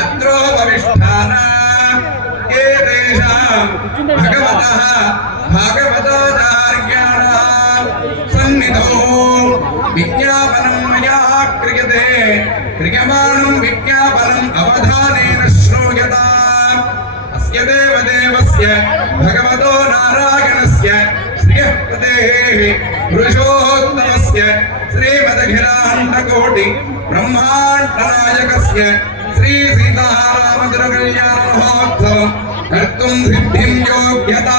अग्रोपविष्ठानाम् ये तेषाम् भगवतः भागवताचार्याणाम् सन्निधौ। विज्ञापनं मया भगवतो नारायणस्य श्रियः प्रदेः पुरुषोत्तमः श्रीमदिराकोटि श्रीमदखिलान्तकोटि श्री श्रीसीतारामचन्द्रकल्याणमहोत्सवम् कर्तुं सिद्धिं योग्यता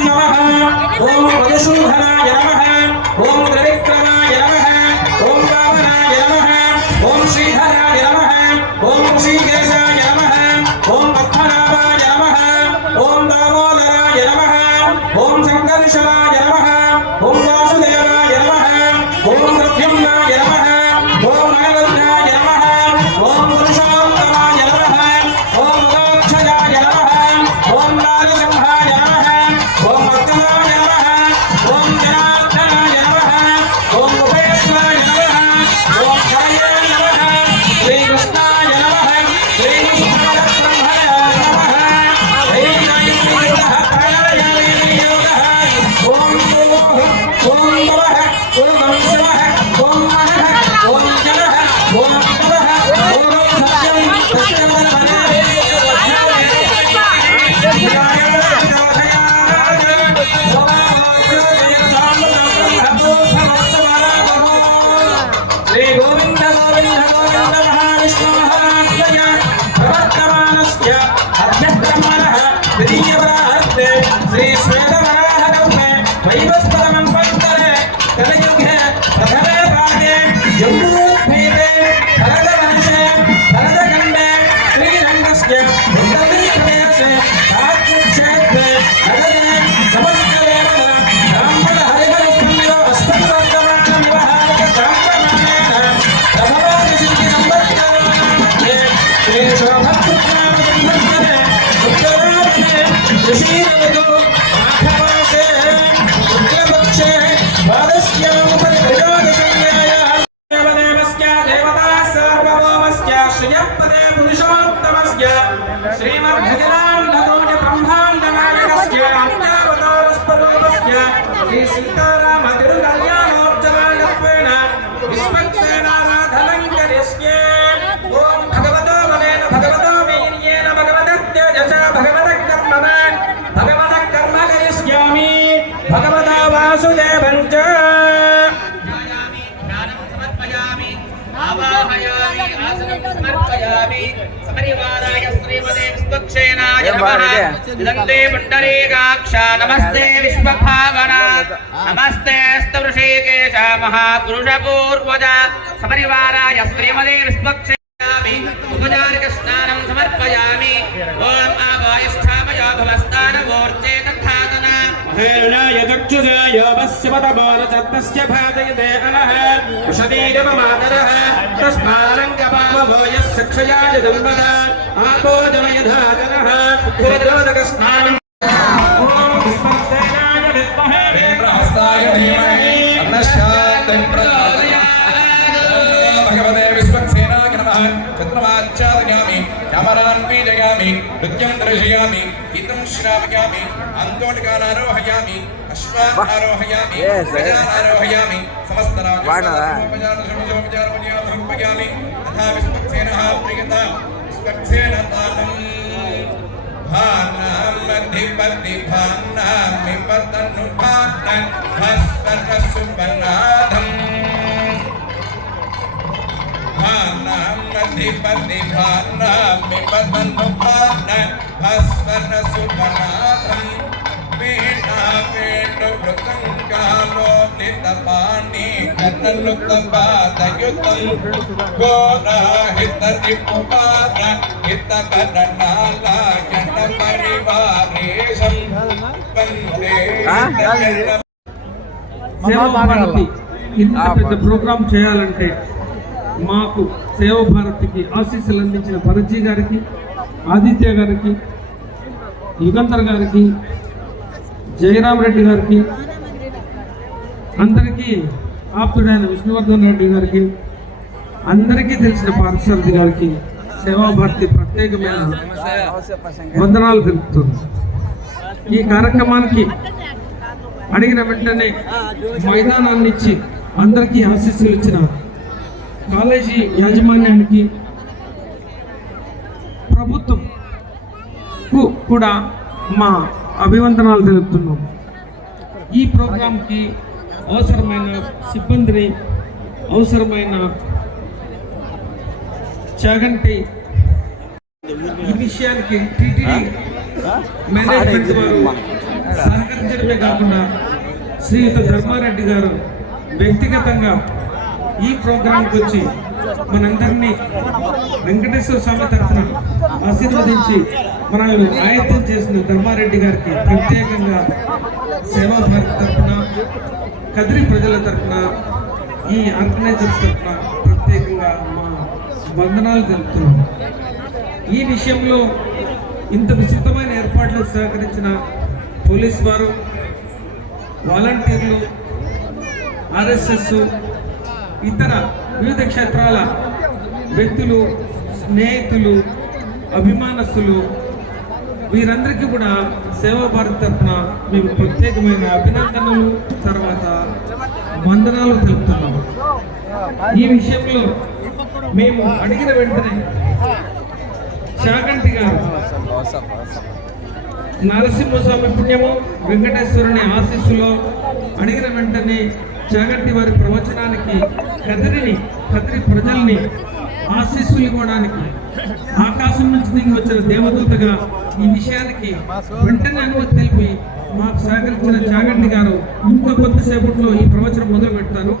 నమ ఓం వయసుధరాయ నమ ಐವತ್ತ సార్వభౌమస్య శ్రియపదే పురుషోత్తమస్య శ్రీమద్భగవాన్ భగోజ బ్రహ్మాండ నాయకస్య అంతావతారస్వరూపస్య శ్రీ సీతారామ वृक्षेणाय नमस्ते विश्वभावना। नमस्ते स्तवृषेकेश सपरिवाराय श्रीमदे विश्वक्षेयामि उपचारिकस्नानं समर्पयामि। ॐ आवाय स्थापया भवस्तानवोर्चेत हेरुणाय चक्षुषाय वस्यपदमानचत्तस्य भाजयते अलः उषदीरममातरः तस्मालङ्गपावभो यस्य क्षयाय दम्बद आपो जमयधातरः भुरजोदकस्नानम् भगवते विश्वक्सेनाग्रमः चन्द्रमाचार्यामि। కమలాన్ పీడయామి నృత్యం దర్శయామి గీతం శ్రావయామి అంతోటికాలారోహయామి అశ్వారోహయామి గజానారోహయామి సమస్త రాజామి తథా విస్పక్షేణ ప్రియత విస్పక్షేణ తాళం భాన్నామధిపతి భాన్నామి పతను భాన్న భస్వర సుబనా భానామిపతను భాన భాస్కర సుపనాథం వీణా వేణు మృతంగాలో నితపాణి హిత కరణాల జన పరివారేశం ఇంత పెద్ద ప్రోగ్రాం చేయాలంటే మాకు సేవాభారతికి ఆశీస్సులు అందించిన భరత్జీ గారికి ఆదిత్య గారికి యుగంధర్ గారికి జయరామ్ రెడ్డి గారికి అందరికీ ఆప్తుడైన విష్ణువర్ధన్ రెడ్డి గారికి అందరికీ తెలిసిన పార్థసారథి గారికి సేవాభారతి ప్రత్యేకమైన వందనాలు తెలుపుతుంది ఈ కార్యక్రమానికి అడిగిన వెంటనే మైదానాన్ని ఇచ్చి అందరికీ ఆశీస్సులు ఇచ్చిన కాలేజీ యాజమాన్యానికి ప్రభుత్వం కు- కూడా మా అభివందనాలు తెలుపుతున్నాం. ఈ ప్రోగ్రాంకి అవసరమైన సిబ్బందిని అవసరమైన చాగంటి ఈ విషయానికి టీటీడీ మేనేజ్మెంట్ వారు సహకరించడమే కాకుండా శ్రీయుత ధర్మారెడ్డి గారు వ్యక్తిగతంగా ఈ ప్రోగ్రాంకి వచ్చి మనందరినీ వెంకటేశ్వర స్వామి తరఫున ఆశీర్వదించి మనల్ని ఆయత్తం చేసిన ధర్మారెడ్డి గారికి ప్రత్యేకంగా సేవా భారతి తరఫున కదిరి ప్రజల తరఫున ఈ ఆర్గనైజర్స్ తరఫున ప్రత్యేకంగా మా వందనాలు తెలుపుతున్నాం. ఈ విషయంలో ఇంత విస్తృతమైన ఏర్పాట్లకు సహకరించిన పోలీస్ వారు వాలంటీర్లు ఆర్ఎస్ఎస్ ఇతర వివిధ క్షేత్రాల వ్యక్తులు స్నేహితులు అభిమానస్తులు వీరందరికీ కూడా సేవా భారత్ తరఫున మేము ప్రత్యేకమైన అభినందనలు. తర్వాత వందనాలు తెలుపుతున్నాం. ఈ విషయంలో మేము అడిగిన వెంటనే చాగంటి గారు నరసింహస్వామి పుణ్యము వెంకటేశ్వరుని ఆశీస్సులో అడిగిన వెంటనే చాగంటి వారి ప్రవచనానికి కదిరిని కదిరి ప్రజల్ని ఆశీస్సులు ఇవ్వడానికి ఆకాశం నుంచి దిగి వచ్చిన దేవదూతగా ఈ విషయానికి వెంటనే అనుమతి తెలిపి మాకు సహకరించిన జాగండి గారు ఇంకో కొద్దిసేపట్లో ఈ ప్రవచనం మొదలు పెడతారు.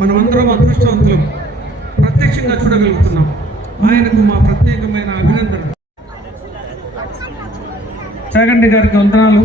మనమందరం అదృష్టవంతులం. ప్రత్యక్షంగా చూడగలుగుతున్నాం. ఆయనకు మా ప్రత్యేకమైన అభినందన చాగంటి గారికి వందనాలు.